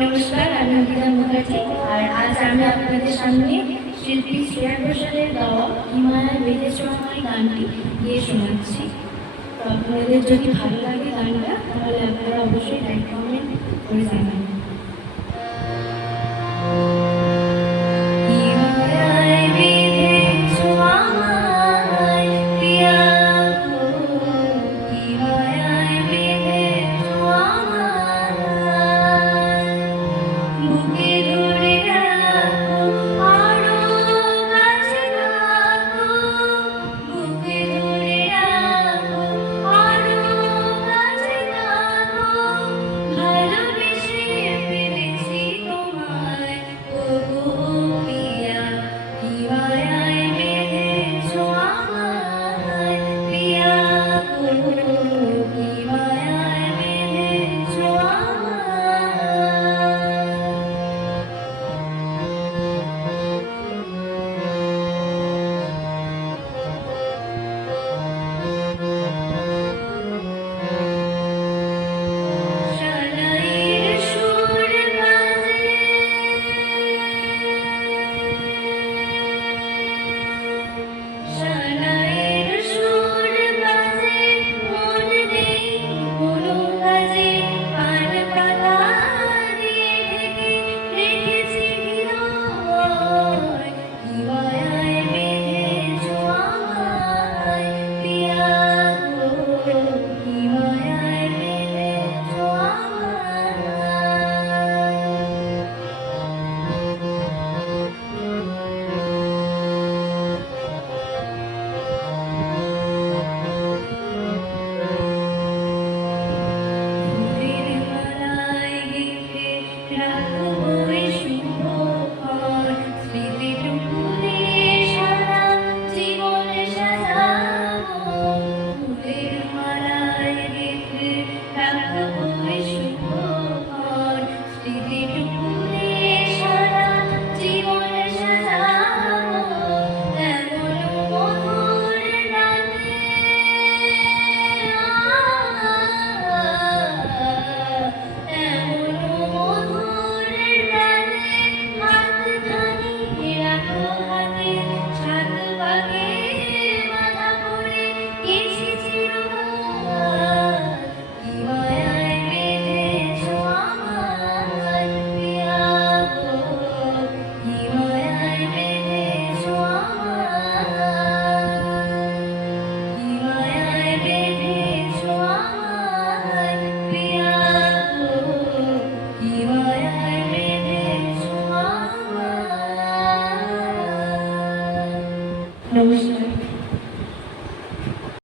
নমস্কার, আমি অঙ্কিতা মুখার্জি। আর আজ আমি আপনাদের সামনে শিল্পী শ্রেয়া ঘোষালের গাওয়া হিমালয় বেঁধেছ আমায় গানটি গিয়ে শোনাচ্ছি। তো আপনাদের যদি ভালো লাগে গানটা, তাহলে আপনারা অবশ্যই লাইক কমেন্ট করে জানাবেন। নমস্কার।